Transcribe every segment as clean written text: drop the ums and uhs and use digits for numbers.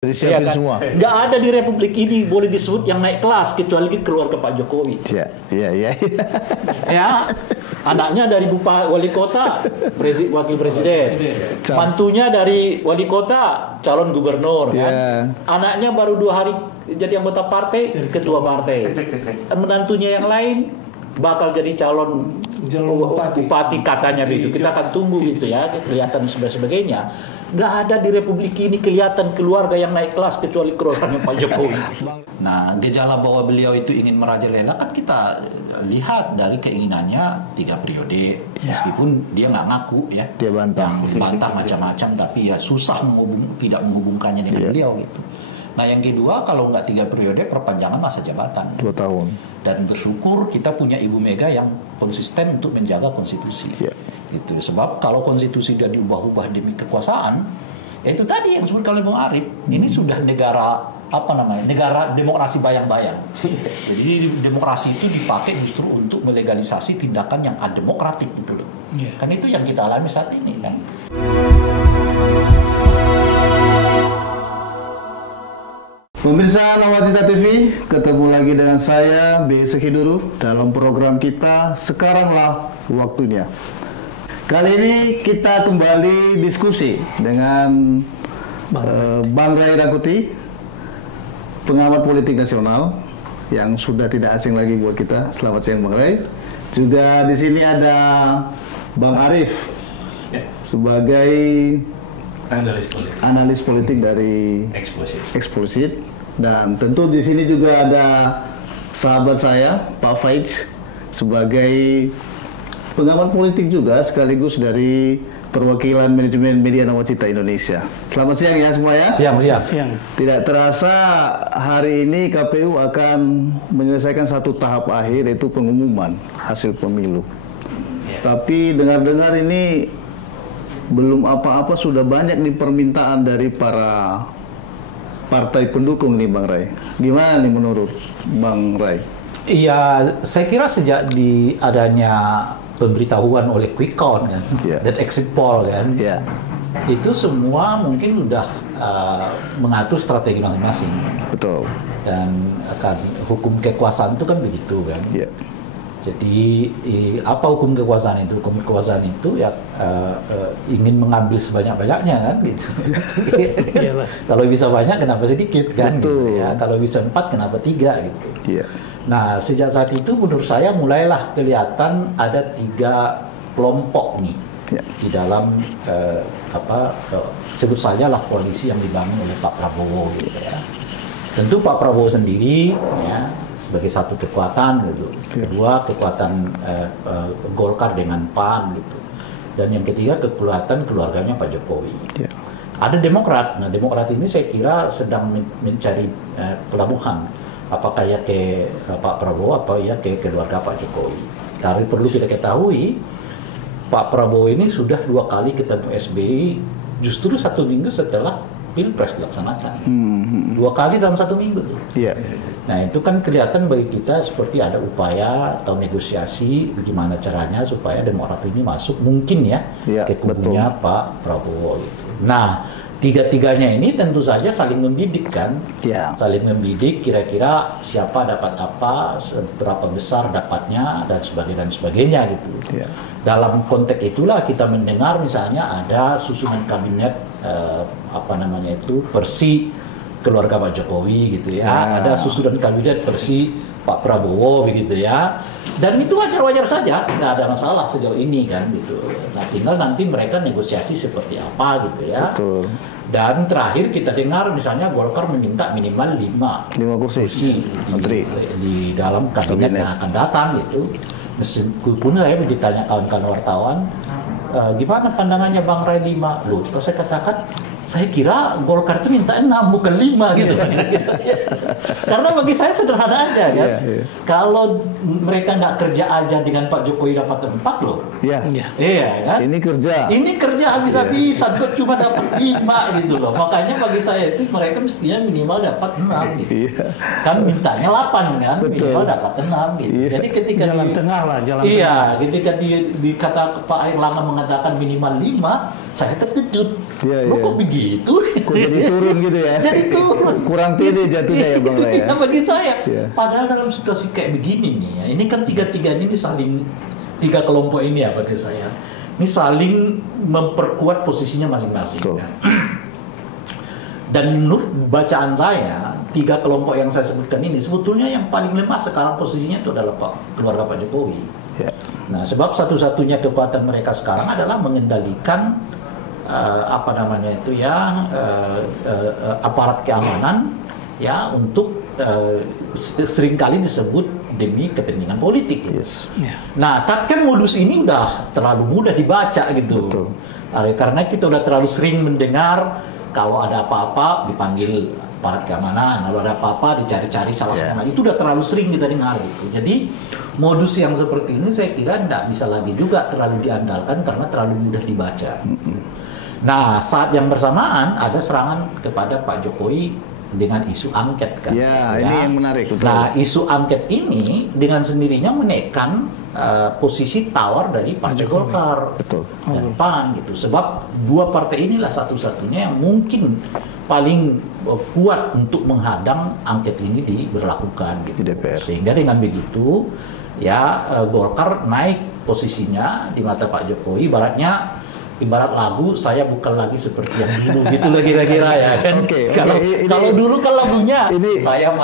Disiapin kan? semua. Nggak ada di Republik ini boleh disebut yang naik kelas kecuali keluarga Pak Jokowi. Iya. Ya, anaknya dari wali kota, wakil presiden. Mantunya dari wali kota, calon gubernur. Kan? Anaknya baru 2 hari jadi anggota partai, ketua partai. Menantunya yang lain bakal jadi calon bupati katanya begitu. Kita akan tunggu gitu ya, kelihatan sebagainya. Nggak ada di Republik ini kelihatan keluarga yang naik kelas kecuali keluarganya Pak Jokowi. Nah, gejala bahwa beliau itu ingin merajalela kan kita lihat dari keinginannya 3 periode. Meskipun dia nggak ngaku ya. Dia bantah macam-macam, tapi ya susah tidak menghubungkannya dengan beliau gitu. Nah, yang kedua kalau nggak 3 periode perpanjangan masa jabatan 2 tahun. Dan bersyukur kita punya Ibu Mega yang konsisten untuk menjaga konstitusi. Gitu. Sebab kalau konstitusi sudah diubah-ubah demi kekuasaan, itu tadi yang disebut oleh Bung Arief, ini sudah negara negara demokrasi bayang-bayang. Jadi demokrasi itu dipakai justru untuk melegalisasi tindakan yang ademokratik gitu loh. Kan itu yang kita alami saat ini kan. Pemirsa Nawacita TV, ketemu lagi dengan saya B. Sekiduru dalam program kita Sekaranglah Waktunya. Kali ini kita kembali diskusi dengan Bang Ray Rangkuti, pengamat politik nasional yang sudah tidak asing lagi buat kita. Selamat siang Bang Ray. Juga di sini ada Bang Arief sebagai analis politik dari Exposit. Dan tentu di sini juga ada sahabat saya Pak Faiz sebagai pengamat politik juga sekaligus dari perwakilan manajemen media Nawacita Indonesia. Selamat siang ya semua ya. Siang. Tidak terasa hari ini KPU akan menyelesaikan satu tahap akhir, yaitu pengumuman hasil pemilu. Tapi dengar-dengar ini belum apa-apa sudah banyak nih permintaan dari para partai pendukung nih Bang Ray. Gimana nih menurut Bang Ray? Iya, saya kira sejak di adanya pemberitahuan oleh quick count kan, dan exit poll kan, itu semua mungkin sudah mengatur strategi masing-masing. Betul. Dan akan hukum kekuasaan itu kan begitu kan. Jadi apa hukum kekuasaan itu? Hukum kekuasaan itu ya ingin mengambil sebanyak-banyaknya kan gitu. Kalau bisa banyak kenapa sedikit kan? Gitu, ya. Kalau bisa 4 kenapa 3 gitu. Nah sejak saat itu menurut saya mulailah kelihatan ada 3 kelompok nih di dalam sebut saja lah koalisi yang dibangun oleh Pak Prabowo gitu ya. Tentu Pak Prabowo sendiri ya sebagai satu kekuatan gitu. Kedua kekuatan Golkar dengan PAN gitu. Dan yang ketiga kekuatan keluarganya Pak Jokowi. Ada Demokrat. Nah Demokrat ini saya kira sedang mencari pelabuhan. Apakah ya ke Pak Prabowo atau ya ke keluarga Pak Jokowi. Karena perlu kita ketahui Pak Prabowo ini sudah 2 kali ketemu SBY justru 1 minggu setelah Pilpres dilaksanakan. 2 kali dalam 1 minggu tuh. Nah itu kan kelihatan bagi kita seperti ada upaya atau negosiasi bagaimana caranya supaya Demokrat ini masuk mungkin ya ke kubunya Pak Prabowo gitu. Nah 3-tiganya ini tentu saja saling membidik kan, saling membidik kira-kira siapa dapat apa, seberapa besar dapatnya dan sebagainya gitu. Dalam konteks itulah kita mendengar misalnya ada susunan kabinet versi keluarga Pak Jokowi gitu ya. Ada susunan kabinet versi Pak Prabowo begitu ya. Dan itu wajar-wajar saja, nggak ada masalah sejauh ini kan gitu. Nah tinggal nanti mereka negosiasi seperti apa gitu ya. Dan terakhir kita dengar misalnya Golkar meminta minimal 5 kursi di dalam kabinet yang akan datang gitu. Meskipun saya ditanya kawan-kawan wartawan, gimana pandangannya Bang Ray 5? Loh, saya katakan saya kira Golkar itu minta 6 bukan 5 gitu. Karena bagi saya sederhana aja kan. Kalau mereka nggak kerja aja dengan Pak Jokowi dapat 4 loh. Iya kan? Ini kerja habis-habisan kok cuma dapat 5 gitu loh. Makanya bagi saya itu mereka mestinya minimal dapat 6 gitu. Kan mintanya 8 kan, minimal dapat 6 gitu. Jadi ketika jalan tengah lah, ketika dikata Pak Airlangga mengatakan minimal 5 saya terkejut. Iya, Loh iya. kok begitu? Kok jadi turun gitu ya? Jadi turun. Kurang pede jatuhnya ya Bang Ray ya? Iya, bagi saya. Iya. Padahal dalam situasi kayak begini nih ya, ini kan tiga-tiganya ini saling, tiga kelompok ini ya bagi saya, ini saling memperkuat posisinya masing-masing. Betul. Ya. Dan menurut bacaan saya, tiga kelompok yang saya sebutkan ini sebetulnya yang paling lemah sekarang posisinya itu adalah keluarga Pak Jokowi. Ya. Nah, sebab satu-satunya kekuatan mereka sekarang adalah mengendalikan aparat keamanan ya untuk seringkali disebut demi kepentingan politik. Yes. Nah, tapi kan modus ini udah terlalu mudah dibaca gitu. Betul. Karena kita udah terlalu sering mendengar kalau ada apa-apa dipanggil aparat keamanan, kalau ada apa-apa dicari-cari salah nama. Itu udah terlalu sering kita dengar gitu. Jadi modus yang seperti ini saya kira tidak bisa lagi juga terlalu diandalkan karena terlalu mudah dibaca. Nah, saat yang bersamaan ada serangan kepada Pak Jokowi dengan isu angket kan. Ya, ini yang menarik. Betul. Nah, isu angket ini dengan sendirinya menekan posisi tawar dari Partai Golkar Betul. dan PAN gitu. Sebab dua partai inilah satu-satunya yang mungkin paling kuat untuk menghadang angket ini diberlakukan gitu. Di DPR. Sehingga dengan begitu ya Golkar naik posisinya di mata Pak Jokowi, ibarat lagu saya bukan lagi seperti yang dulu gitu lah kira-kira ya kan. Kalau dulu kan lagunya ini, saya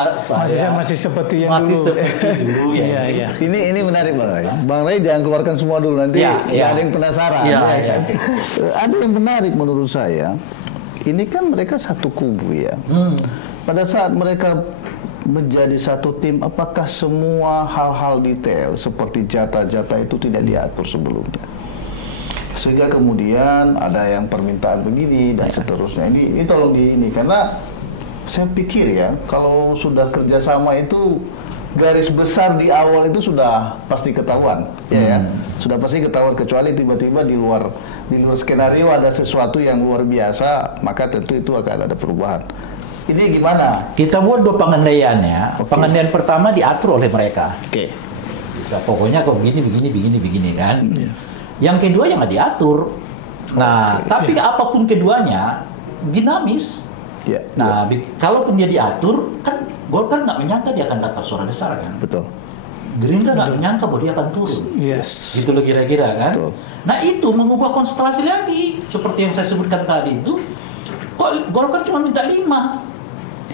masih seperti yang masih dulu. seperti dulu ya. Iya. Ini menarik Bang Ray. Bang Ray jangan keluarkan semua dulu nanti Ya, nggak ada yang penasaran. Ya, ya ya. kan? Ada yang menarik menurut saya. Ini kan mereka satu kubu ya. Pada saat mereka menjadi satu tim, apakah semua hal-hal detail seperti jatah-jatah itu tidak diatur sebelumnya? Sehingga kemudian ada yang permintaan begini dan seterusnya. Ini tolong ini karena saya pikir ya kalau sudah kerjasama itu garis besar di awal itu sudah pasti ketahuan, ya. Sudah pasti ketahuan kecuali tiba-tiba di luar skenario ada sesuatu yang luar biasa, maka tentu itu akan ada perubahan. Ini gimana? Kita buat dua pengandaian ya. Pengandaian pertama diatur oleh mereka. Bisa pokoknya kok begini kan. Yang kedua yang nggak diatur. Nah, tapi apapun keduanya dinamis. Nah, kalaupun dia diatur, kan Golkar nggak menyangka dia akan dapat suara besar kan. Betul. Gerindra nggak menyangka bahwa dia akan turun. Gitu loh kira-kira kan. Betul. Nah, itu mengubah konstelasi lagi. Seperti yang saya sebutkan tadi itu, kok Golkar cuma minta 5.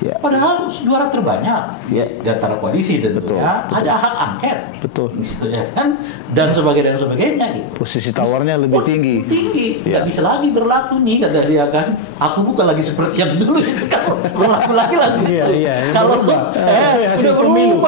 Padahal suara terbanyak di antara koalisi tentunya. Ada hak angket. Betul. Gitu ya kan. Dan sebagainya gitu. Posisi tawarnya lebih tinggi. Nggak bisa lagi berlaku nih kata dia kan. Aku bukan lagi seperti yang dulu itu kan berlaku lagi gitu. Kalau hasil pemilu.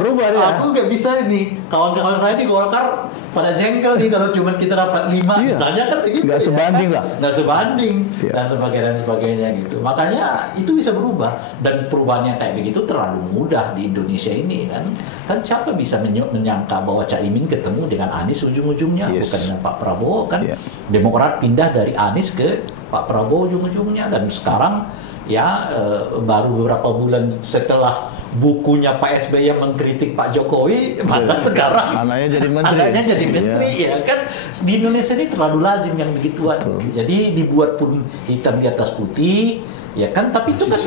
Berubah. Aku nggak bisa ini. Kawan-kawan saya di Golkar pada jengkel nih kalau cuma kita dapat 5 misalnya kan begitu. Nggak sebanding lah. Nggak sebanding dan sebagainya gitu. Makanya itu bisa berubah dan perubahannya kayak begitu terlalu mudah di Indonesia ini kan. Kan siapa bisa menyangka bahwa Caimin ketemu dengan Anies ujung-ujungnya bukan dengan Pak Prabowo kan. Demokrat pindah dari Anies ke Pak Prabowo ujung-ujungnya dan sekarang ya baru beberapa bulan setelah bukunya Pak SBY yang mengkritik Pak Jokowi, mana sekarang anaknya jadi menteri ya kan. Di Indonesia ini terlalu lazim yang begituan. Jadi dibuat pun hitam di atas putih ya kan, tapi itu kan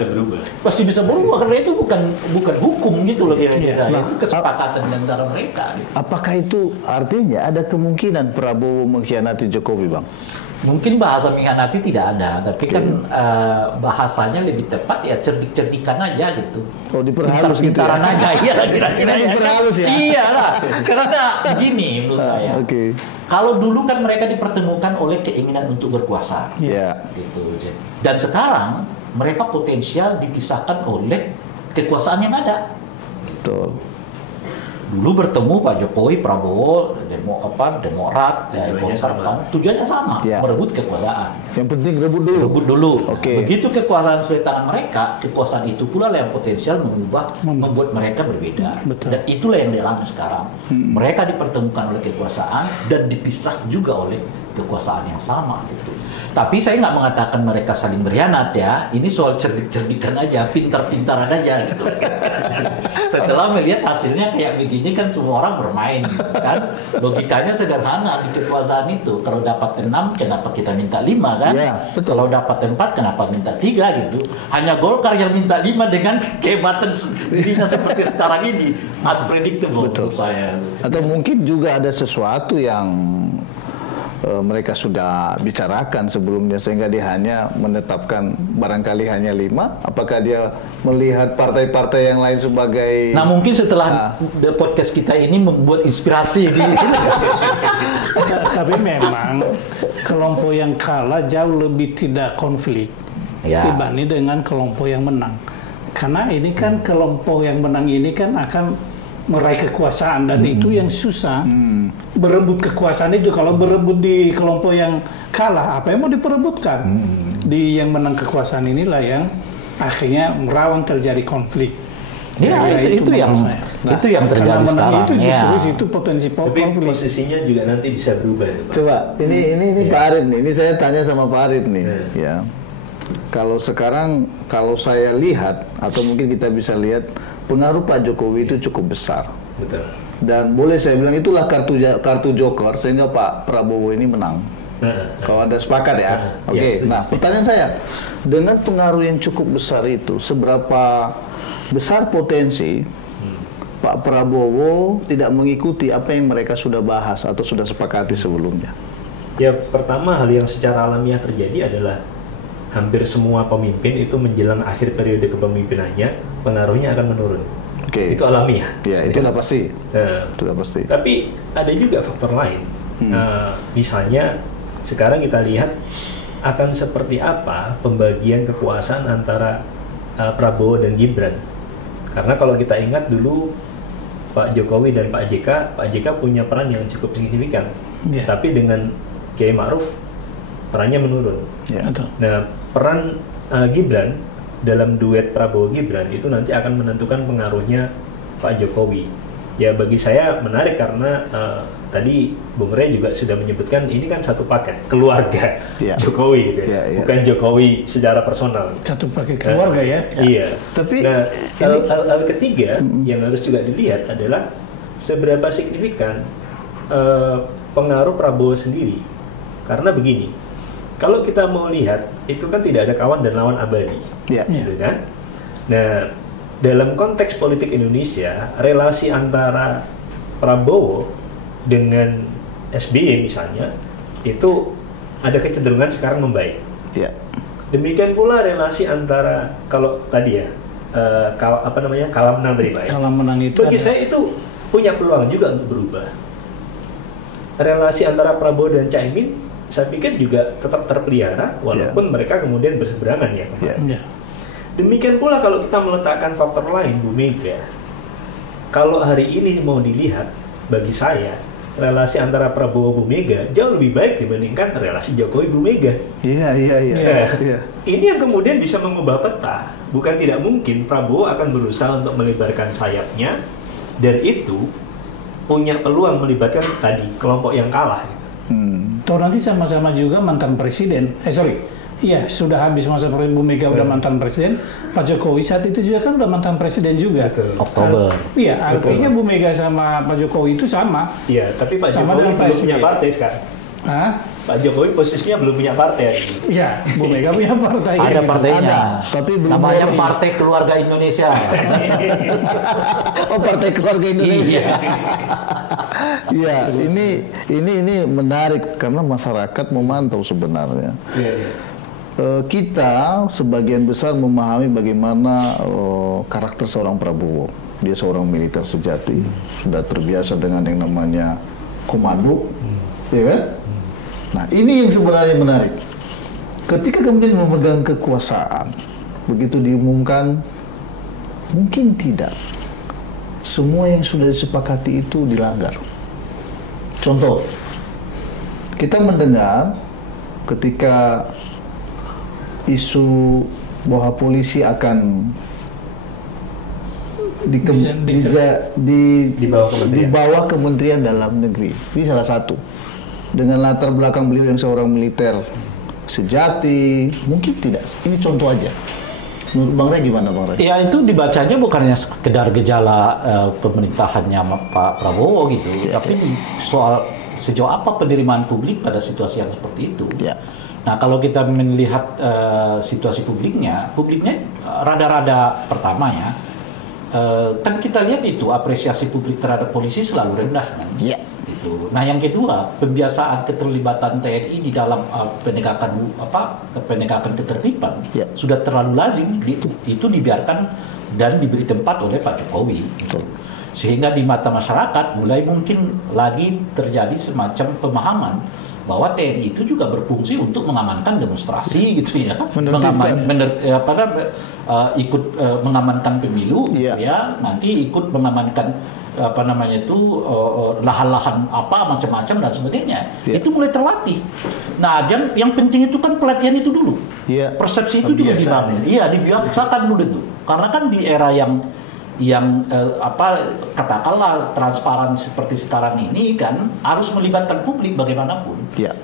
pasti bisa berubah karena itu bukan hukum gitu loh kira-kira. Itu kesepakatan di antara mereka gitu. Apakah itu artinya ada kemungkinan Prabowo mengkhianati Jokowi, Bang? Mungkin bahasa mengkhianati tidak ada, tapi kan bahasanya lebih tepat ya cerdik-cerdikan aja gitu. Oh, diperhalus gitu ya? Aja, iya kira-kira diperhalus ya? Iya lah, karena begini menurut saya. Kalau dulu kan mereka dipertemukan oleh keinginan untuk berkuasa, gitu. Dan sekarang mereka potensial dipisahkan oleh kekuasaan yang ada. Betul. Dulu bertemu Pak Jokowi, Prabowo, Demokrat, tujuannya sama, merebut kekuasaan. Yang penting rebut dulu. Begitu kekuasaan sudah di tangan mereka, kekuasaan itu pula yang potensial membuat mereka berbeda. Dan itulah yang dialami sekarang. Mereka dipertemukan oleh kekuasaan dan dipisah juga oleh kekuasaan yang sama gitu. Tapi saya nggak mengatakan mereka saling berkhianat ya. Ini soal cerdik-cerdikan aja, pintar-pintaran aja gitu. Setelah melihat hasilnya kayak begini kan semua orang bermain kan. Logikanya sederhana di kekuasaan itu. Kalau dapat 6 kenapa kita minta 5 kan? Ya, betul. Kalau dapat 4 kenapa minta 3 gitu. Hanya Golkar yang minta 5 dengan kehebatan dirinya seperti sekarang ini. Unpredictable menurut saya. Atau mungkin juga ada sesuatu yang mereka sudah bicarakan sebelumnya sehingga dia hanya menetapkan barangkali hanya 5. Apakah dia melihat partai-partai yang lain sebagai... Nah mungkin setelah podcast kita ini membuat inspirasi di Tapi memang kelompok yang kalah jauh lebih tidak konflik dibanding dengan kelompok yang menang. Karena ini kan kelompok yang menang ini kan akan meraih kekuasaan dan itu yang susah. Berebut kekuasaan itu, kalau berebut di kelompok yang kalah, apa yang mau diperebutkan? Di yang menang kekuasaan inilah yang akhirnya merawan terjadi konflik. Ya, itu yang itu yang terjadi sekarang. Itu justru itu potensi Tapi konflik. posisinya juga nanti bisa berubah itu, Pak. Coba, ini Pak Arif nih, ini saya tanya sama Pak Arif nih, ya. Kalau sekarang, kalau saya lihat, atau mungkin kita bisa lihat, pengaruh Pak Jokowi itu cukup besar. Betul. Dan boleh saya bilang itulah kartu joker sehingga Pak Prabowo ini menang. Kalau Anda sepakat ya. Oke. Nah, pertanyaan saya, dengan pengaruh yang cukup besar itu, seberapa besar potensi Pak Prabowo tidak mengikuti apa yang mereka sudah bahas atau sudah sepakati sebelumnya? Ya, pertama hal yang secara alamiah terjadi adalah hampir semua pemimpin itu menjelang akhir periode kepemimpinannya pengaruhnya akan menurun. Oke. Itu alamiah. Ya, itu udah pasti. Itu udah pasti. Tapi ada juga faktor lain. Misalnya sekarang kita lihat akan seperti apa pembagian kekuasaan antara Prabowo dan Gibran. Karena kalau kita ingat dulu Pak Jokowi dan Pak JK punya peran yang cukup signifikan. Tapi dengan Kiai Ma'ruf perannya menurun. Nah, peran Gibran dalam duet Prabowo Gibran itu nanti akan menentukan pengaruhnya Pak Jokowi. Ya bagi saya menarik karena tadi Bung Rey juga sudah menyebutkan ini kan satu paket keluarga Jokowi gitu. Bukan Jokowi secara personal. Satu paket keluarga ya. Iya. Tapi nah, hal ketiga yang harus juga dilihat adalah seberapa signifikan pengaruh Prabowo sendiri. Karena begini, kalau kita mau lihat, itu kan tidak ada kawan dan lawan abadi, gitu kan? Nah, dalam konteks politik Indonesia, relasi antara Prabowo dengan SBY misalnya, itu ada kecenderungan sekarang membaik. Demikian pula relasi antara, kalau tadi ya, kalah menang dari baik. Kalah menang itu bagi saya itu punya peluang juga untuk berubah. Relasi antara Prabowo dan Caimin saya pikir juga tetap terpelihara walaupun mereka kemudian berseberangan ya. Demikian pula kalau kita meletakkan faktor lain, Bu Mega. Kalau hari ini mau dilihat, bagi saya relasi antara Prabowo Bu Mega jauh lebih baik dibandingkan relasi Jokowi Bu Mega. Ini yang kemudian bisa mengubah peta. Bukan tidak mungkin Prabowo akan berusaha untuk melebarkan sayapnya dan itu punya peluang melibatkan tadi kelompok yang kalah. Atau nanti sama-sama juga mantan presiden. Iya, sudah habis masa Bu Mega udah mantan presiden. Pak Jokowi saat itu juga kan udah mantan presiden juga. Oktober. Iya, artinya Bu Mega sama Pak Jokowi itu sama. Iya, tapi Pak Jokowi belum punya partai sekarang. Pak Jokowi posisinya belum punya partai. Iya, Bu Mega punya partai. Ada partainya. Tapi belum namanya Partai Keluarga Indonesia. Partai Keluarga Indonesia. Iya, ini menarik karena masyarakat memantau sebenarnya. Kita sebagian besar memahami bagaimana karakter seorang Prabowo. Dia seorang militer sejati, sudah terbiasa dengan yang namanya komando, ya kan? Nah, ini yang sebenarnya menarik. Ketika kemudian memegang kekuasaan, begitu diumumkan, mungkin tidak semua yang sudah disepakati itu dilanggar. Contoh, kita mendengar ketika isu bahwa polisi akan di bawah Kementerian Dalam Negeri, ini salah satu. dengan latar belakang beliau yang seorang militer sejati, mungkin tidak. Ini contoh aja. Menurut Bang Ray gimana, Bang Ray? Ya, itu dibacanya bukannya sekedar gejala pemerintahannya Pak Prabowo gitu, tapi soal sejauh apa penerimaan publik pada situasi yang seperti itu. Ya. Nah, kalau kita melihat situasi publiknya rada-rada pertama ya, kan kita lihat itu apresiasi publik terhadap polisi selalu rendah kan. Iya. Gitu. Nah, yang kedua, pembiasaan keterlibatan TNI di dalam penegakan ketertiban sudah terlalu lazim. Itu dibiarkan dan diberi tempat oleh Pak Jokowi. Gitu. Sehingga di mata masyarakat mulai mungkin lagi terjadi semacam pemahaman bahwa TNI itu juga berfungsi untuk mengamankan demonstrasi gitu ya, ikut mengamankan pemilu, ya, nanti ikut mengamankan lahan-lahan macam-macam dan sebagainya. Itu mulai terlatih. Nah, dan yang penting itu kan pelatihan itu dulu, persepsi itu juga dibangun, dibiasakan dulu itu, karena kan di era yang katakanlah transparan seperti sekarang ini kan harus melibatkan publik bagaimanapun.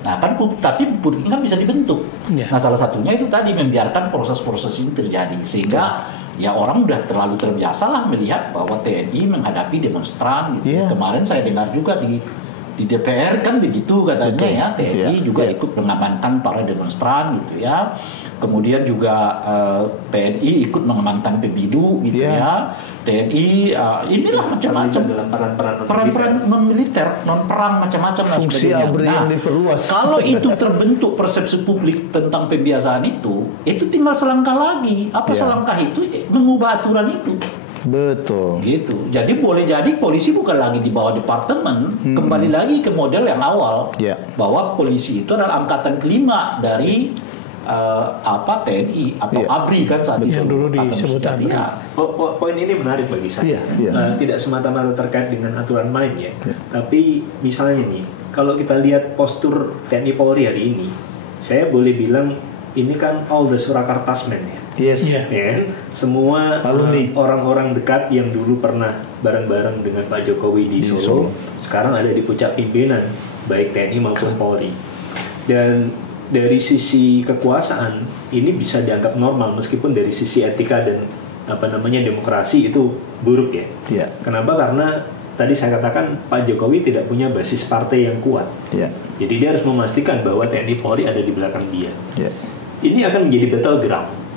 Nah kan tapi publik kan bisa dibentuk. Nah, salah satunya itu tadi membiarkan proses-proses ini terjadi sehingga ya orang udah terlalu terbiasa lah melihat bahwa TNI menghadapi demonstran gitu. Kemarin saya dengar juga di DPR kan begitu katanya ya, TNI juga ikut mengamankan para demonstran gitu ya. Kemudian juga TNI ikut mengamankan pemilu gitu ya. TNI inilah macam-macam dalam peran-peran militer, non perang macam-macam. Fungsi ABRI yang diperluas. Kalau itu terbentuk persepsi publik tentang pembiasaan itu tinggal selangkah lagi. Selangkah itu mengubah aturan itu. Betul. Gitu. Jadi boleh jadi polisi bukan lagi di bawah departemen, kembali lagi ke model yang awal, bahwa polisi itu adalah angkatan kelima dari TNI atau ABRI kan saat itu. Yang dulu disebut ABRI. Poin ini menarik bagi saya. Tidak semata-mata terkait dengan aturan main ya. Tapi misalnya nih, kalau kita lihat postur TNI Polri hari ini, saya boleh bilang ini kan all the Surakartasmen ya. Semua orang-orang dekat yang dulu pernah bareng-bareng dengan Pak Jokowi di Solo, sekarang ada di puncak pimpinan baik TNI maupun Polri. Dan dari sisi kekuasaan ini bisa dianggap normal meskipun dari sisi etika dan demokrasi itu buruk ya. Kenapa? Karena tadi saya katakan Pak Jokowi tidak punya basis partai yang kuat. Jadi dia harus memastikan bahwa TNI Polri ada di belakang dia. Ini akan menjadi battleground.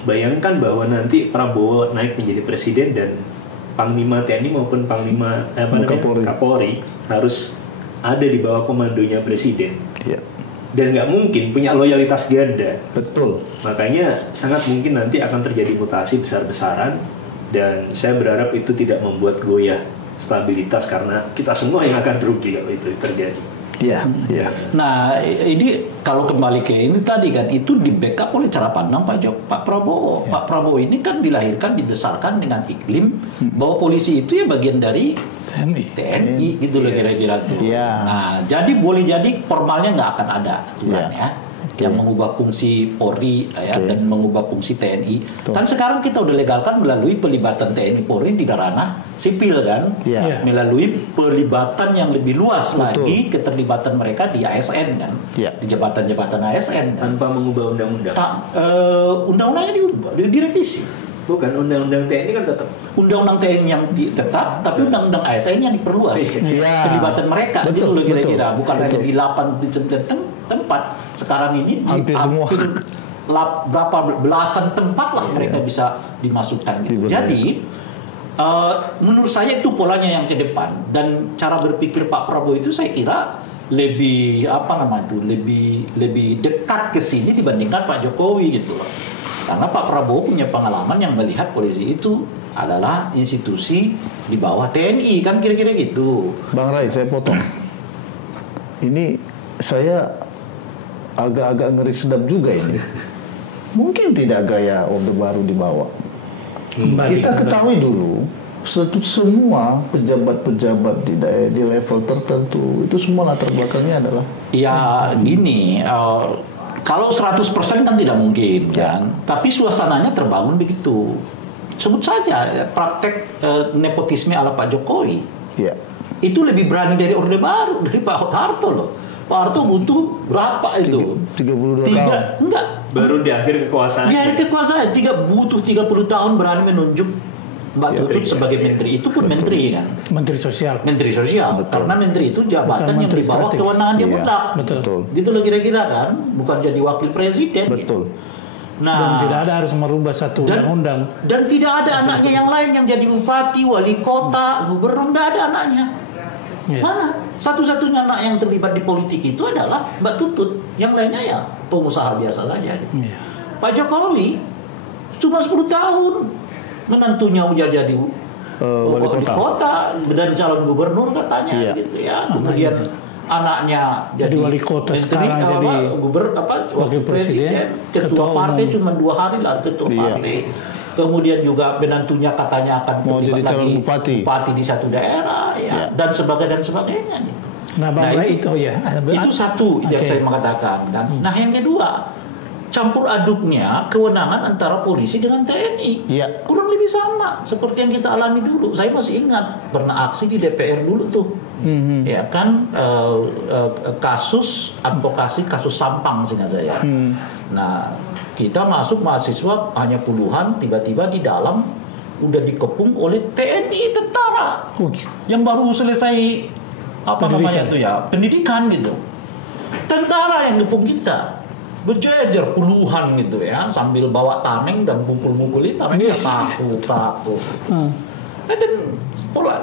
Bayangkan bahwa nanti Prabowo naik menjadi presiden dan Panglima TNI maupun Panglima Kapolri harus ada di bawah komandonya presiden. Dan nggak mungkin punya loyalitas ganda. Betul. Makanya sangat mungkin nanti akan terjadi mutasi besar-besaran dan saya berharap itu tidak membuat goyah stabilitas karena kita semua yang akan rugi kalau itu terjadi. Nah, ini kalau kembali ke ini tadi kan itu di backup oleh cara pandang Pak Prabowo. Pak Prabowo ini kan dilahirkan, dibesarkan dengan iklim bahwa polisi itu ya bagian dari TNI gitu loh kira-kira tuh. Nah, jadi boleh jadi formalnya nggak akan ada aturan yang mengubah fungsi Polri dan mengubah fungsi TNI. Kan sekarang kita udah legalkan melalui pelibatan TNI Polri di ranah sipil kan, melalui pelibatan yang lebih luas lagi keterlibatan mereka di ASN kan, di jabatan-jabatan ASN kan. Tanpa mengubah undang-undang. Undang-undangnya direvisi. Bukan, undang-undang TNI kan tetap. Undang-undang TNI yang tetap, tapi undang-undang ASN yang diperluas. Pelibatan mereka gitu loh kira-kira, bukan hanya di 8 di 9 tempat. Sekarang ini hampir berapa belasan tempat lah mereka bisa dimasukkan gitu. Jadi menurut saya itu polanya yang ke depan dan cara berpikir Pak Prabowo itu saya kira lebih lebih dekat ke sini dibandingkan Pak Jokowi gitu loh. Karena Pak Prabowo punya pengalaman yang melihat polisi itu adalah institusi di bawah TNI kan kira-kira gitu. Bang Ray, saya potong. Ini saya agak-agak ngeri sedap juga ini. Mungkin tidak gaya Orde Baru dibawa. Kita ketahui dulu semua pejabat-pejabat di level tertentu itu semua latar belakangnya adalah gini, kalau 100% kan tidak mungkin kan, tapi suasananya terbangun begitu. Sebut saja praktek nepotisme ala Pak Jokowi. Itu lebih berani dari Orde Baru, dari Pak Harto loh. Pak Harto butuh berapa itu? 32 tahun. Enggak. Baru di akhir kekuasaan. Di akhir kekuasaan butuh 30 tahun berani menunjuk Mbak Tutut sebagai menteri. Itu pun menteri kan. Menteri Sosial. Menteri Sosial. Betul. Karena menteri itu jabatan yang di bawah kewenangan dia mutlak. Betul. Gitu loh kira-kira kan. Bukan jadi wakil presiden. Betul. Gitu. Dan tidak ada harus merubah satu undang-undang. Dan tidak ada anaknya yang lain yang jadi bupati, wali kota, gubernur. Tidak ada anaknya. Ya. Mana? Satu-satunya anak yang terlibat di politik itu adalah Mbak Tutut. Yang lainnya ya pengusaha biasa saja. Ya. Pak Jokowi cuma 10 tahun. Menantunya udah jadi wali kota dan calon gubernur katanya gitu ya. Kemudian anaknya jadi wali kota, menteri, sekarang jadi wakil presiden, ketua partai cuma 2 hari lah ketua partai. Kemudian juga menantunya katanya akan mau jadi calon bupati di satu daerah ya. Dan sebagainya gitu. Nah, itu satu yang saya mengatakan. Nah, yang kedua, campur aduknya kewenangan antara polisi dengan TNI. Kurang lebih sama seperti yang kita alami dulu. Saya masih ingat pernah aksi di DPR dulu tuh. Ya kan kasus advokasi kasus Sampang seingat saya. Nah, kita masuk mahasiswa hanya puluhan, tiba-tiba di dalam udah dikepung oleh TNI tentara yang baru selesai pendidikan gitu. Tentara yang ngepung kita. Berjejer puluhan gitu ya, sambil bawa tameng dan pukul-pukulin tamengnya takut.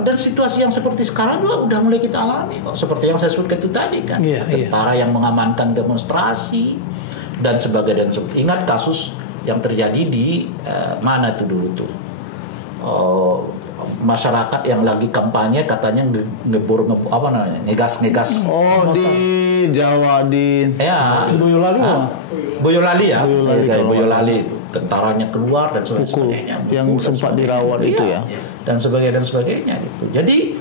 Dan situasi yang seperti sekarang juga udah mulai kita alami kok. Seperti yang saya sebutkan itu tadi kan. Tentara yang mengamankan demonstrasi dan sebagainya. Ingat kasus yang terjadi di mana itu dulu tuh? Masyarakat yang lagi kampanye katanya ngegas. Di Jawa di Boyolali Boyolali tentaranya keluar dan sebagainya yang sempat dirawat itu ya dan sebagainya gitu. Jadi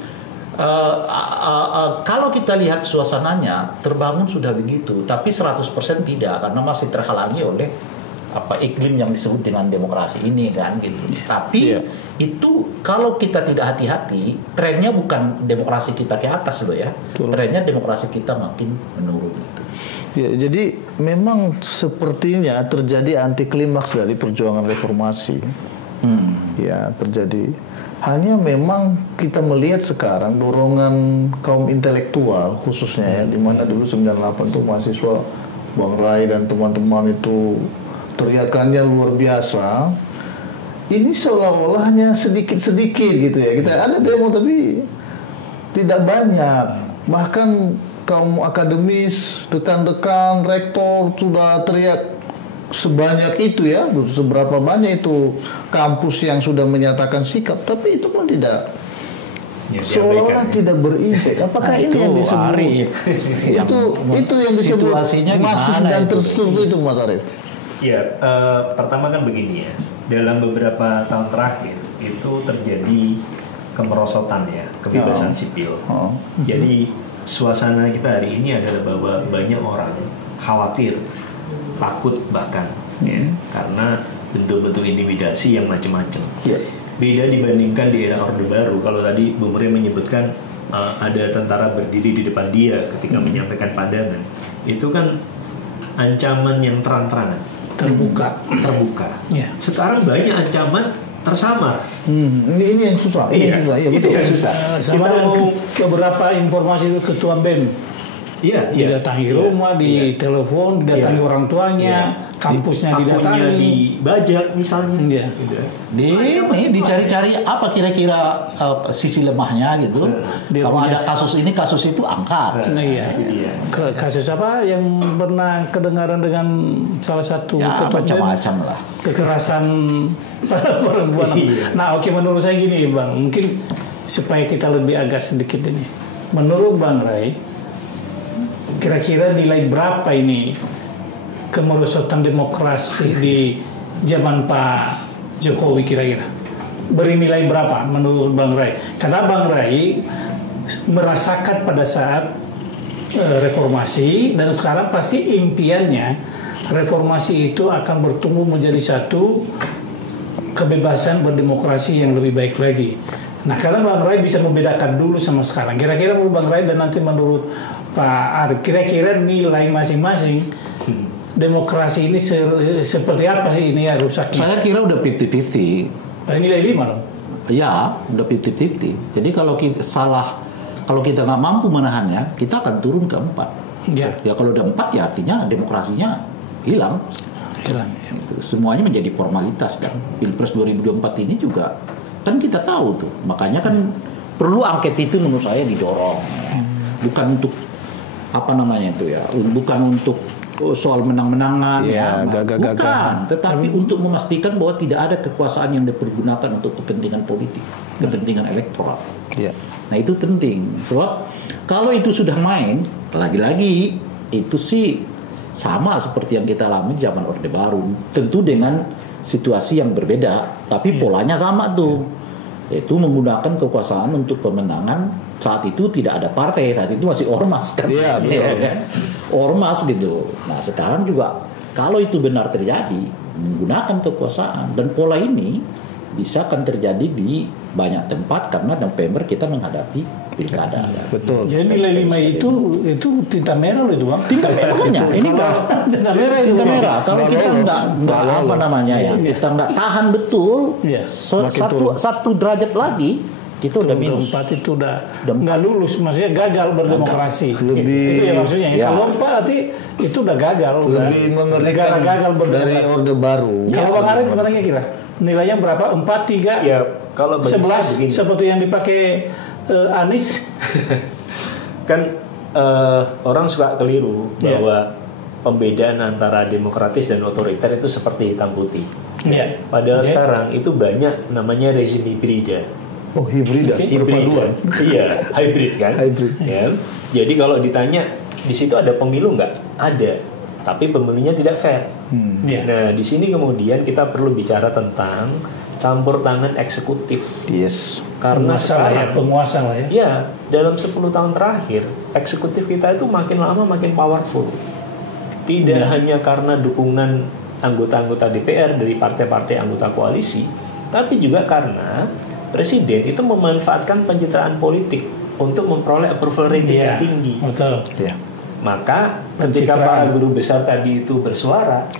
kalau kita lihat suasananya terbangun sudah begitu, tapi 100% tidak karena masih terhalangi oleh iklim yang disebut dengan demokrasi ini kan gitu. Tapi itu kalau kita tidak hati-hati, trennya bukan demokrasi kita ke atas loh ya. Trennya demokrasi kita makin menurun gitu. Ya, jadi memang sepertinya terjadi anti klimaks dari perjuangan reformasi. Ya, terjadi. Hanya memang kita melihat sekarang dorongan kaum intelektual khususnya ya, di mana dulu 98 tuh mahasiswa Bang Rai dan teman-teman itu teriakannya luar biasa. Ini seolah-olah hanya sedikit-sedikit gitu ya. Kita ada demo tapi tidak banyak. Bahkan kaum akademis, dekan-dekan, rektor sudah teriak sebanyak itu ya. Seberapa banyak itu kampus yang sudah menyatakan sikap, tapi itu pun tidak. Seolah-olah tidak berimpact. Apakah ini yang disebut? itu yang disebut masif dan terstruktur itu, Mas Arief? Ya, pertama kan begini ya. Dalam beberapa tahun terakhir itu terjadi kemerosotan ya, kebebasan sipil. Jadi suasana kita hari ini adalah bahwa banyak orang khawatir, takut bahkan ya, karena bentuk-bentuk intimidasi yang macam-macam. Beda dibandingkan di era Orde Baru. Kalau tadi Bu Muriam menyebutkan ada tentara berdiri di depan dia ketika menyampaikan pandangan, itu kan ancaman yang terang-terangan, terbuka. Sekarang banyak ancaman tersamar. Ini yang susah. Susah. Iya, betul. Sama dengan beberapa informasi itu Ketua BEM. Didatangi rumah, ditelepon, didatangi orang tuanya, kampusnya didatangi, dibajak misalnya. Ini dicari-cari apa kira-kira sisi lemahnya gitu. Kalau ada kasus itu angkat. Kasus apa yang pernah kedengaran dengan salah satu ketua macam-macam lah. Kekerasan pada perempuan. Nah, menurut saya gini, Bang. Mungkin supaya kita lebih agak sedikit ini. Menurut Bang Rai, kira-kira nilai berapa ini kemerosotan demokrasi di zaman Pak Jokowi kira-kira? Beri nilai berapa menurut Bang Rai? Karena Bang Rai merasakan pada saat reformasi dan sekarang pasti impiannya reformasi itu akan bertumbuh menjadi satu kebebasan berdemokrasi yang lebih baik lagi. Nah, karena Bang Rai bisa membedakan dulu sama sekarang. Kira-kira menurut Bang Rai dan nanti menurut Pak Arif, kira-kira nilai masing-masing demokrasi ini seperti apa sih ini ya rusaknya? Saya kira udah 50-50. Nilai 5 dong? Ya, udah 50-50. Jadi kalau kita nggak mampu menahannya, kita akan turun ke 4. Ya kalau udah 4 ya artinya demokrasinya hilang. Semuanya menjadi formalitas. Dan Pilpres 2024 ini juga kan kita tahu tuh. Makanya kan perlu angket itu menurut saya didorong. Bukan untuk bukan untuk soal menang-menangan bukan, tetapi untuk memastikan bahwa tidak ada kekuasaan yang dipergunakan untuk kepentingan politik, kepentingan elektoral. Nah itu penting. Sebab kalau itu sudah main, lagi-lagi itu sih sama seperti yang kita alami zaman Orde Baru, tentu dengan situasi yang berbeda, tapi polanya sama tuh, yaitu menggunakan kekuasaan untuk pemenangan. Saat itu tidak ada partai, saat itu masih ormas kan, ormas gitu. Nah sekarang juga kalau itu benar terjadi, menggunakan kekuasaan, dan pola ini bisa akan terjadi di banyak tempat karena November kita menghadapi pilkada. Betul. Jadi nilai 5 itu tinta merah loh itu bang. Tinta merahnya. Ini tinta merah. Tinta merah. Kalau kita nggak kita nggak tahan betul, satu derajat lagi kita udah minus. 4 itu udah nggak lulus, maksudnya gagal berdemokrasi. Lebih itu ya maksudnya. Kalau 4 berarti itu udah gagal. Lebih mengerikan gagal dari Orde Baru. Kalau Bang Arif kemarin kira nilainya berapa? 4, 3, ya, kalau 11 seperti yang dipakai Anies. Kan orang suka keliru bahwa pembedaan antara demokratis dan otoriter itu seperti hitam putih. Padahal sekarang itu banyak namanya rezim hibrida. Oh, hibrida, perpaduan. Iya, hybrid kan. Ya. Jadi kalau ditanya di situ ada pemilu nggak? Ada, tapi pemilunya tidak fair. Nah, di sini kemudian kita perlu bicara tentang campur tangan eksekutif. Karena sekarang penguasa lah ya. Ya, dalam 10 tahun terakhir eksekutif kita itu makin lama makin powerful. Tidak hanya karena dukungan anggota-anggota DPR dari partai-partai anggota koalisi, tapi juga karena Presiden itu memanfaatkan pencitraan politik untuk memperoleh approval rating yang tinggi. Betul. Maka ketika para guru besar tadi itu bersuara,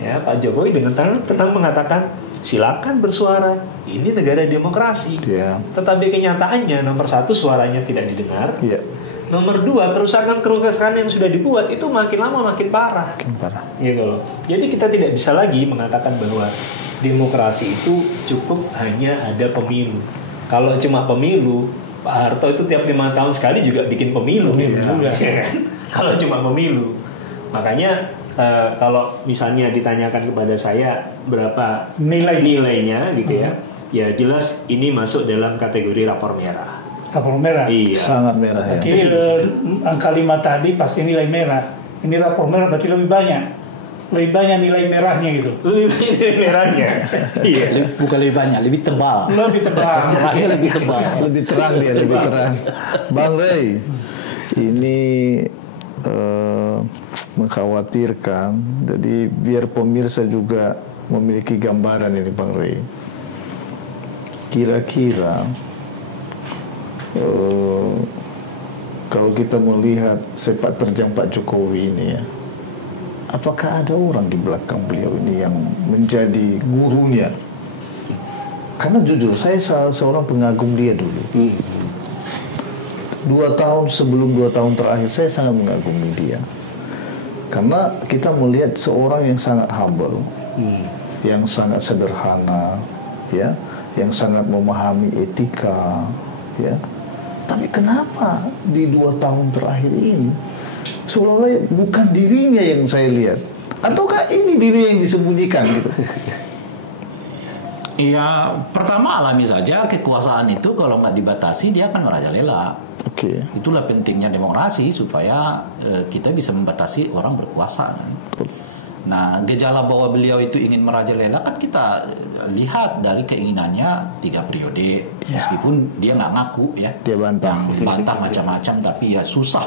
Pak Jokowi dengan tenang mengatakan silakan bersuara, ini negara demokrasi. Tetapi kenyataannya nomor 1 suaranya tidak didengar. Nomor 2 kerusakan yang sudah dibuat itu makin lama makin parah. Gitu loh. Jadi kita tidak bisa lagi mengatakan bahwa demokrasi itu cukup hanya ada pemilu. Kalau cuma pemilu, Pak Harto itu tiap 5 tahun sekali juga bikin pemilu. Kalau cuma pemilu. Makanya kalau misalnya ditanyakan kepada saya berapa nilainya gitu ya jelas ini masuk dalam kategori rapor merah. Rapor merah? Iya. Sangat merah ya. Jadi angka 5 tadi pasti nilai merah. Ini rapor merah berarti lebih banyak nilai merahnya gitu. Lebih banyak nilai merahnya. Iya. Bukan lebih banyak, lebih tebal. Lebih tebal. Merahnya lebih tebal. Lebih terang dia, lebih terang. Bang Rey, ini mengkhawatirkan. Jadi biar pemirsa juga memiliki gambaran ini Bang Rey. Kira-kira kalau kita melihat sepak terjang Pak Jokowi ini ya, apakah ada orang di belakang beliau ini yang menjadi gurunya? Karena jujur saya seorang pengagum dia dulu. 2 tahun sebelum 2 tahun terakhir saya sangat mengagumi dia. Karena kita melihat seorang yang sangat humble, yang sangat sederhana, ya, yang sangat memahami etika, ya. Tapi kenapa di 2 tahun terakhir ini seolah-olah bukan dirinya yang saya lihat, ataukah ini diri yang disembunyikan gitu? Ya, pertama alami saja kekuasaan itu kalau nggak dibatasi dia akan merajalela. Itulah pentingnya demokrasi supaya kita bisa membatasi orang berkuasa kan. Nah, gejala bahwa beliau itu ingin merajalela kan kita lihat dari keinginannya 3 periode, meskipun dia nggak ngaku ya. Dia bantah macam-macam, tapi ya susah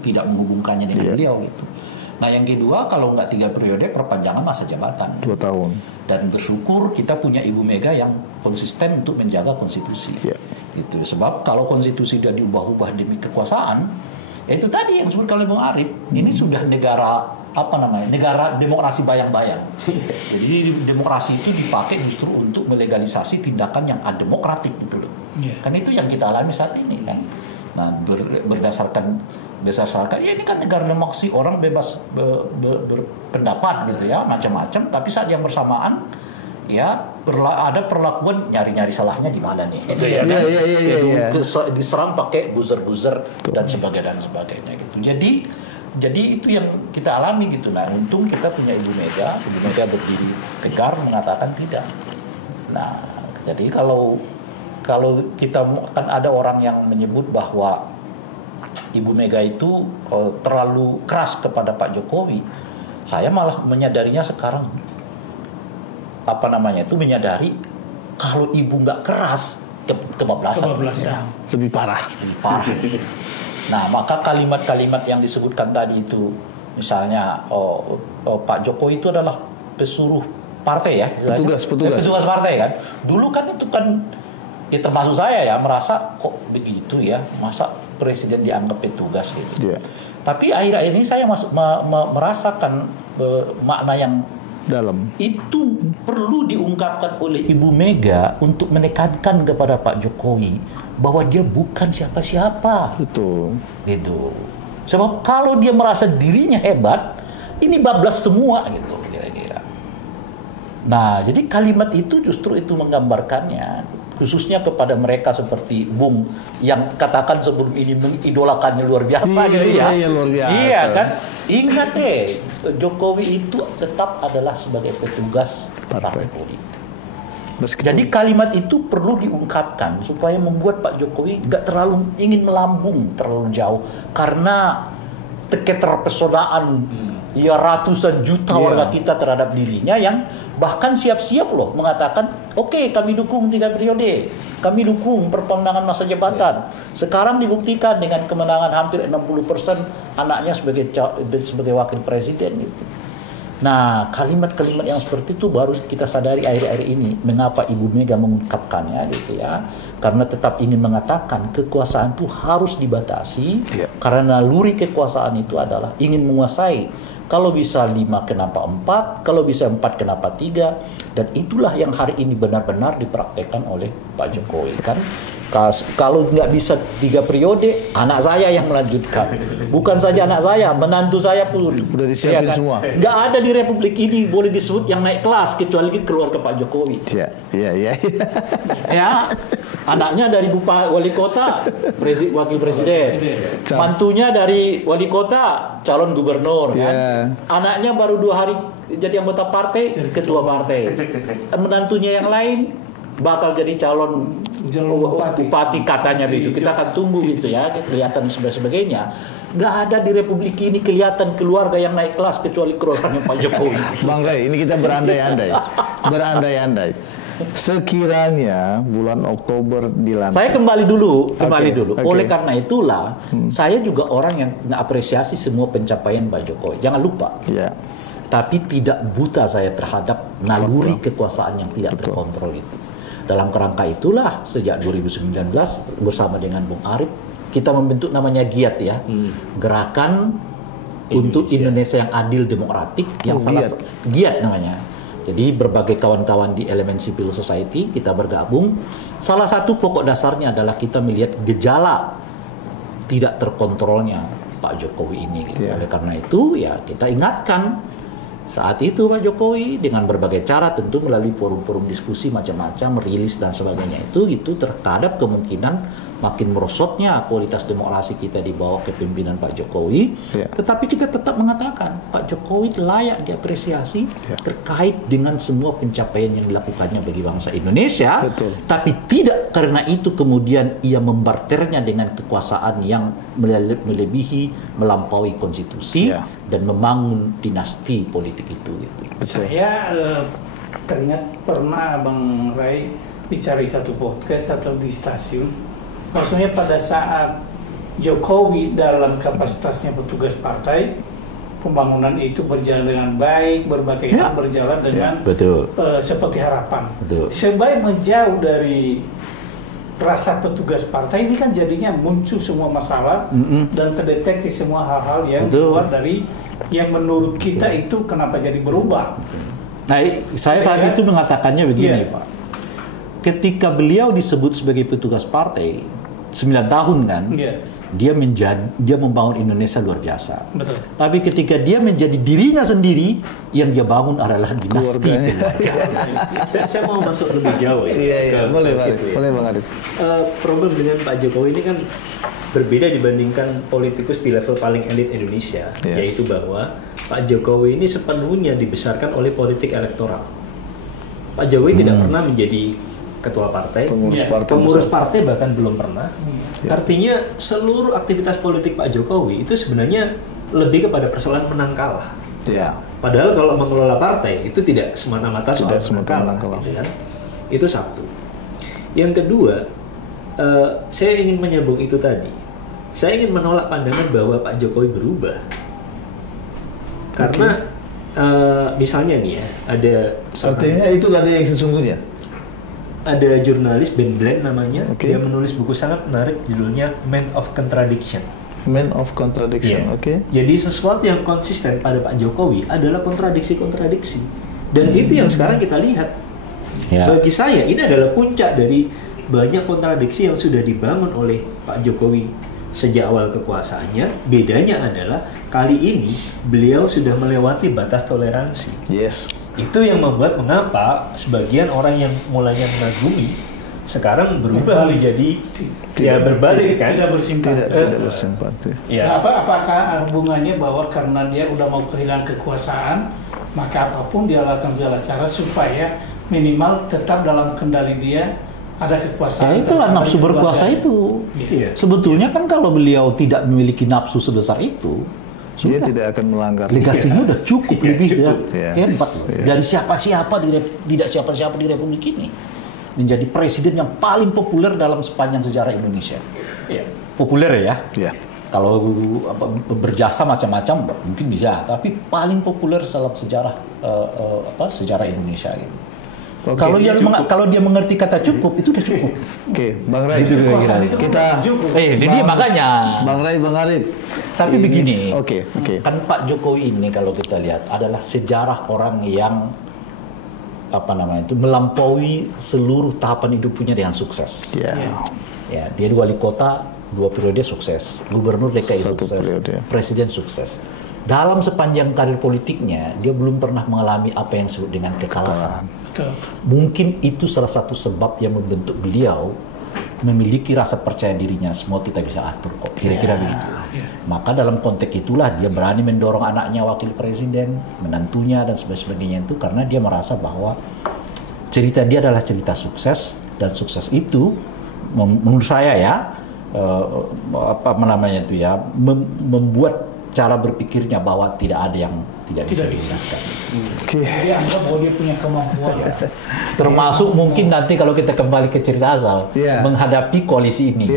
tidak menghubungkannya dengan beliau gitu. Nah, yang kedua kalau nggak 3 periode perpanjangan masa jabatan 2 tahun. Dan bersyukur kita punya Ibu Mega yang konsisten untuk menjaga konstitusi. Gitu. Sebab kalau konstitusi sudah diubah-ubah demi kekuasaan, Itu tadi yang disebut oleh Bung Arif, ini sudah negara negara demokrasi bayang-bayang. Jadi demokrasi itu dipakai justru untuk melegalisasi tindakan yang ademokratik gitu loh. Kan itu yang kita alami saat ini kan. Nah, berdasarkan ya ini kan negara demokrasi, orang bebas berpendapat gitu ya, macam-macam, tapi saat yang bersamaan ya ada perlakuan nyari-nyari salahnya di mana nih. Itu ya kan. Diserang pakai buzzer-buzzer dan sebagainya gitu. Jadi itu yang kita alami gitu. Nah, untung kita punya Ibu Mega berdiri tegar mengatakan tidak. Nah, jadi kalau kita kan ada orang yang menyebut bahwa Ibu Mega itu terlalu keras kepada Pak Jokowi. Saya malah menyadarinya sekarang menyadari kalau ibu nggak keras kebablasan. Lebih parah. Nah, maka kalimat-kalimat yang disebutkan tadi itu, misalnya Pak Jokowi itu adalah pesuruh partai ya, petugas partai kan. Dulu kan itu kan ya termasuk saya ya merasa kok begitu ya, masa presiden dianggap petugas gitu. Tapi akhir-akhir ini saya merasakan makna yang dalam. Itu perlu diungkapkan oleh Ibu Mega untuk menekankan kepada Pak Jokowi bahwa dia bukan siapa-siapa. Betul. Gitu. Sebab kalau dia merasa dirinya hebat, ini bablas semua gitu kira-kira. Nah, jadi kalimat itu justru itu menggambarkannya, khususnya kepada mereka seperti Bung yang katakan sebelum ini mengidolakannya luar biasa gitu ya. Iya, luar biasa. Iya kan? Ingat Jokowi itu tetap adalah sebagai petugas partai politik. Jadi kalimat itu perlu diungkapkan supaya membuat Pak Jokowi gak terlalu ingin melambung terlalu jauh karena keterpesonaan ya ratusan juta warga kita terhadap dirinya yang bahkan siap-siap loh mengatakan oke, kami dukung 3 periode, kami dukung perpanjangan masa jabatan. Sekarang dibuktikan dengan kemenangan hampir 60% anaknya sebagai wakil presiden gitu. Nah, kalimat-kalimat yang seperti itu baru kita sadari akhir-akhir ini mengapa Ibu Mega mengungkapkannya gitu ya. Karena tetap ingin mengatakan kekuasaan itu harus dibatasi karena naluri kekuasaan itu adalah ingin menguasai. Kalau bisa 5 kenapa 4, kalau bisa 4 kenapa 3, dan itulah yang hari ini benar-benar dipraktekkan oleh Pak Jokowi kan. Kalau nggak bisa 3 periode, anak saya yang melanjutkan. Bukan saja anak saya, menantu saya pun. Udah disiapin ya kan? Semua. Nggak ada di Republik ini boleh disebut yang naik kelas kecuali keluarga Pak Jokowi. Iya. Ya, anaknya dari wali kota, wakil presiden. Mantunya dari wali kota, calon gubernur. Kan? Anaknya baru 2 hari jadi anggota partai, ketua partai. Menantunya yang lain bakal jadi calon bupati katanya begitu. Kita akan tunggu gitu ya, kelihatan sebagainya. Nggak ada di Republik ini kelihatan keluarga yang naik kelas kecuali keluarganya Pak Jokowi. Bang Ray, ini kita berandai-andai. Sekiranya bulan Oktober dilantik. Saya kembali dulu. Oleh karena itulah saya juga orang yang mengapresiasi semua pencapaian Pak Jokowi. Jangan lupa. Tapi tidak buta saya terhadap naluri kekuasaan yang tidak terkontrol itu. Dalam kerangka itulah sejak 2019 bersama dengan Bung Arif kita membentuk namanya GIAT ya, Gerakan untuk Indonesia yang Adil Demokratik, yang GIAT namanya. Jadi berbagai kawan-kawan di elemen civil society kita bergabung. Salah satu pokok dasarnya adalah kita melihat gejala tidak terkontrolnya Pak Jokowi ini. Gitu. Oleh karena itu ya kita ingatkan. Saat itu Pak Jokowi dengan berbagai cara tentu melalui forum-forum diskusi macam-macam, rilis dan sebagainya itu terhadap kemungkinan makin merosotnya kualitas demokrasi kita di bawah kepemimpinan Pak Jokowi. Tetapi kita tetap mengatakan Pak Jokowi layak diapresiasi terkait dengan semua pencapaian yang dilakukannya bagi bangsa Indonesia. Tapi tidak karena itu kemudian ia membarternya dengan kekuasaan yang melebihi, melampaui konstitusi dan membangun dinasti politik itu. Gitu. Saya teringat pernah Bang Ray bicara satu podcast atau di stasiun. Maksudnya pada saat Jokowi dalam kapasitasnya petugas partai, pembangunan itu berjalan dengan baik, berbagai hal berjalan dengan seperti harapan. Sebaik menjauh dari rasa petugas partai ini kan jadinya muncul semua masalah dan terdeteksi semua hal-hal yang keluar dari yang menurut kita itu kenapa jadi berubah. Nah, saya saat itu mengatakannya begini, Pak. Ketika beliau disebut sebagai petugas partai 9 tahun kan, dia membangun Indonesia luar biasa. Betul. Tapi ketika dia menjadi dirinya sendiri, yang dia bangun adalah dinasti. Saya mau masuk lebih jauh ya. Iya, boleh Bang Arif. Problem dengan Pak Jokowi ini kan berbeda dibandingkan politikus di level paling elit Indonesia, yaitu bahwa Pak Jokowi ini sepenuhnya dibesarkan oleh politik elektoral. Pak Jokowi tidak pernah menjadi ketua partai, pengurus partai bahkan belum pernah. Artinya seluruh aktivitas politik Pak Jokowi itu sebenarnya lebih kepada persoalan menang kalah. Padahal kalau mengelola partai itu tidak semata-mata soal menang kalah. Gitu kan? Itu satu. Yang kedua, saya ingin menyambung itu tadi. Saya ingin menolak pandangan bahwa Pak Jokowi berubah. Karena misalnya nih ya, ada artinya itu tadi yang sesungguhnya. Ada jurnalis Ben Bland namanya, dia menulis buku sangat menarik judulnya Man of Contradiction. Man of Contradiction, Jadi sesuatu yang konsisten pada Pak Jokowi adalah kontradiksi-kontradiksi. Dan itu yang sekarang kita lihat. Bagi saya ini adalah puncak dari banyak kontradiksi yang sudah dibangun oleh Pak Jokowi sejak awal kekuasaannya. Bedanya adalah kali ini beliau sudah melewati batas toleransi. Itu yang membuat mengapa sebagian orang yang mulanya mengagumi sekarang berubah menjadi berbalik kan, tidak bersimpati. Apakah hubungannya bahwa karena dia udah mau kehilangan kekuasaan, maka apapun dia lakukan segala cara supaya minimal tetap dalam kendali dia ada kekuasaan. Itulah nafsu berkuasa itu. Sebetulnya kan kalau beliau tidak memiliki nafsu sebesar itu, dia tidak akan melanggar. Legasinya udah cukup lebih hebat. Dari siapa-siapa tidak siapa-siapa di Republik ini menjadi presiden yang paling populer dalam sepanjang sejarah Indonesia. Populer ya. Kalau berjasa macam-macam mungkin bisa, tapi paling populer dalam sejarah sejarah Indonesia gitu. Kalau dia mengerti kata cukup, itu udah cukup. Bang Ray, kita ini makanya Bang Ray, Bang Arif. Tapi begini, kan Pak Jokowi ini kalau kita lihat adalah sejarah orang yang melampaui seluruh tahapan hidupnya dengan sukses. Dia wali kota 2 periode sukses, gubernur DKI sukses, presiden sukses. Dalam sepanjang karir politiknya, dia belum pernah mengalami apa yang disebut dengan kekalahan. Mungkin itu salah satu sebab yang membentuk beliau memiliki rasa percaya dirinya, semua kita bisa atur kok, kira-kira begitu. Maka dalam konteks itulah dia berani mendorong anaknya wakil presiden, menantunya dan sebagainya itu, karena dia merasa bahwa cerita dia adalah cerita sukses, dan sukses itu menurut saya membuat cara berpikirnya bahwa tidak ada yang tidak bisa. Dia anggap bahwa dia punya kemampuan. Termasuk mungkin nanti kalau kita kembali ke cerita asal, menghadapi koalisi ini,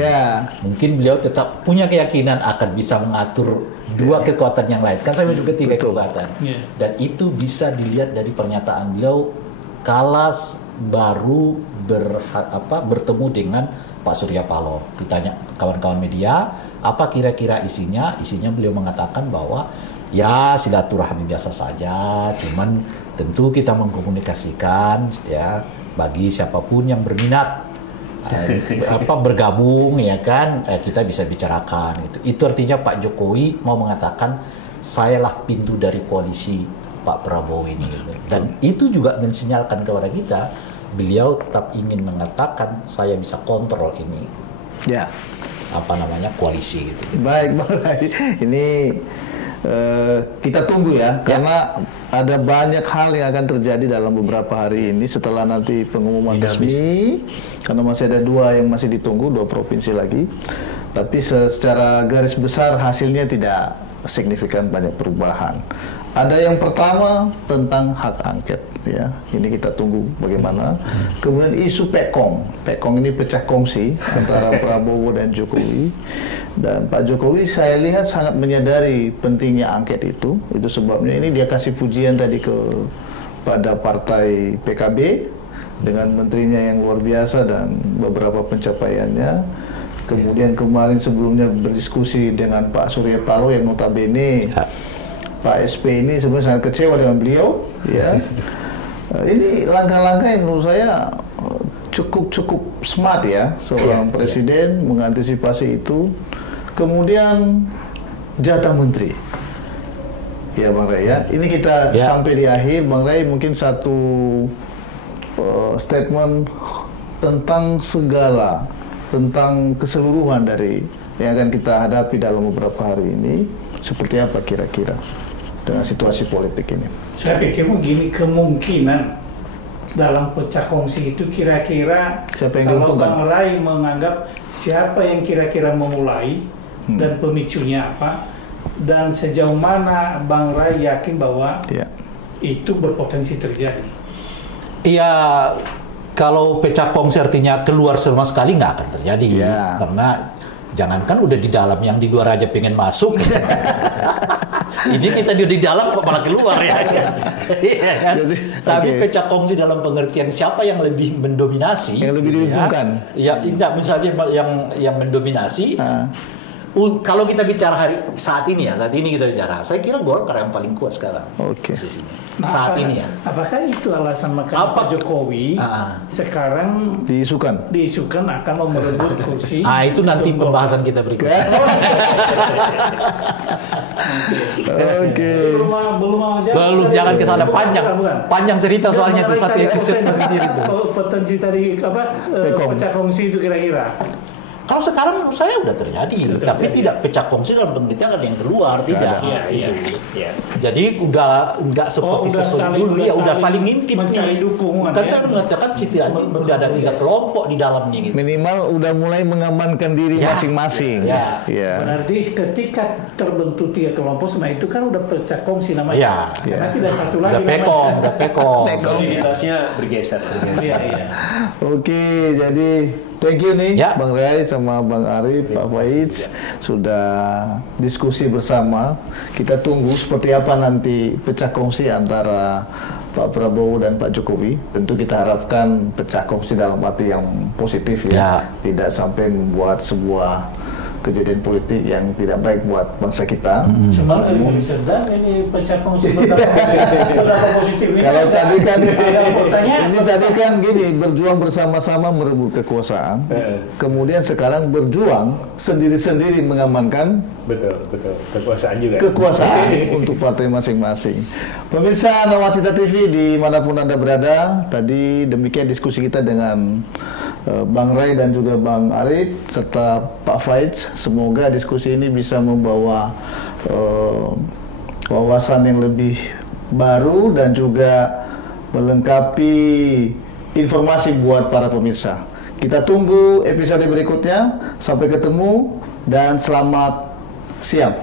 mungkin beliau tetap punya keyakinan akan bisa mengatur 2 kekuatan yang lain. Kan saya juga 3 kekuatan. Dan itu bisa dilihat dari pernyataan beliau kala baru bertemu dengan Pak Surya Paloh. Ditanya kawan-kawan media, apa kira-kira isinya? Isinya beliau mengatakan bahwa ya silaturahmi biasa saja, cuman tentu kita mengkomunikasikan bagi siapapun yang berminat bergabung kita bisa bicarakan gitu. Itu artinya Pak Jokowi mau mengatakan sayalah pintu dari koalisi Pak Prabowo ini gitu. Dan itu juga mensinyalkan kepada kita beliau tetap ingin mengatakan saya bisa kontrol ini koalisi gitu. Baik Bang Ray, ini kita tunggu karena ada banyak hal yang akan terjadi dalam beberapa hari ini setelah nanti pengumuman resmi, karena masih ada 2 yang masih ditunggu, 2 provinsi lagi. Tapi secara garis besar hasilnya tidak signifikan banyak perubahan. Ada yang pertama tentang hak angket, ini kita tunggu bagaimana. Kemudian isu Pekong ini pecah kongsi antara Prabowo dan Jokowi. Dan Pak Jokowi saya lihat sangat menyadari pentingnya angket itu sebabnya ini dia kasih pujian tadi kepada partai PKB dengan menterinya yang luar biasa dan beberapa pencapaiannya. Kemudian kemarin sebelumnya berdiskusi dengan Pak Surya Paloh yang notabene Pak SP ini sebenarnya sangat kecewa dengan beliau, ya. Ini langkah-langkah yang menurut saya cukup smart ya seorang presiden mengantisipasi itu. Kemudian jatah menteri, ya Bang Ray ya. Ini kita sampai di akhir, Bang Ray mungkin satu statement tentang segala, tentang keseluruhan dari yang akan kita hadapi dalam beberapa hari ini, seperti apa kira-kira dengan situasi politik ini? Saya pikir begini, kemungkinan dalam pecah kongsi itu kira-kira siapa yang kalau diuntungkan? Bang Ray menganggap siapa yang kira-kira memulai dan pemicunya apa, dan sejauh mana Bang Ray yakin bahwa itu berpotensi terjadi. Iya, kalau pecah kongsi artinya keluar sama sekali nggak akan terjadi, karena jangankan udah di dalam, yang di luar aja pengen masuk. Ini kita di dalam kok malah keluar ya. Jadi, tapi pecah kongsi dalam pengertian siapa yang lebih mendominasi, yang lebih diuntungkan. Ya, tidak misalnya yang mendominasi. Kalau kita bicara saat ini kita bicara, saya kira Golkar yang paling kuat sekarang. Saat ini ya. Apakah itu alasan maka Pak Jokowi sekarang diisukan akan merebut kursi? Itu nanti pembahasan kita berikutnya. Belum, jangan ke sana, panjang cerita soalnya itu satu episode sendiri. Potensi tadi pecah kongsi itu kira-kira. Kalau sekarang menurut saya udah terjadi. Tapi tidak pecah kongsi dalam pengertian ada yang keluar, tidak. Jadi udah nggak seperti sesungguhnya, udah saling intip, mencari dukungan. Kan saya mengatakan udah ada 3 kelompok di dalamnya gitu. Minimal udah mulai mengamankan diri masing-masing. Berarti ketika terbentuk 3 kelompok, itu kan udah pecah kongsi namanya. Karena tidak satu lagi. Udah pekong. Soliditasnya bergeser. Oke, jadi thank you nih Bang Ray sama Bang Arif, Pak Faiz sudah diskusi bersama. Kita tunggu seperti apa nanti pecah kongsi antara Pak Prabowo dan Pak Jokowi. Tentu kita harapkan pecah kongsi dalam arti yang positif tidak sampai membuat sebuah kejadian politik yang tidak baik buat bangsa kita. Cuma sedang ini pecah kongsi berapa positif ini. Kalau tadi kan ini tadi kan gini, berjuang bersama-sama merebut kekuasaan. Kemudian sekarang berjuang sendiri-sendiri mengamankan kekuasaan untuk partai masing-masing. Pemirsa Nawacita TV dimanapun Anda berada, tadi demikian diskusi kita dengan Bang Ray dan juga Bang Arif serta Pak Faiz. Semoga diskusi ini bisa membawa wawasan yang lebih baru dan juga melengkapi informasi buat para pemirsa. Kita tunggu episode berikutnya. Sampai ketemu dan selamat siang.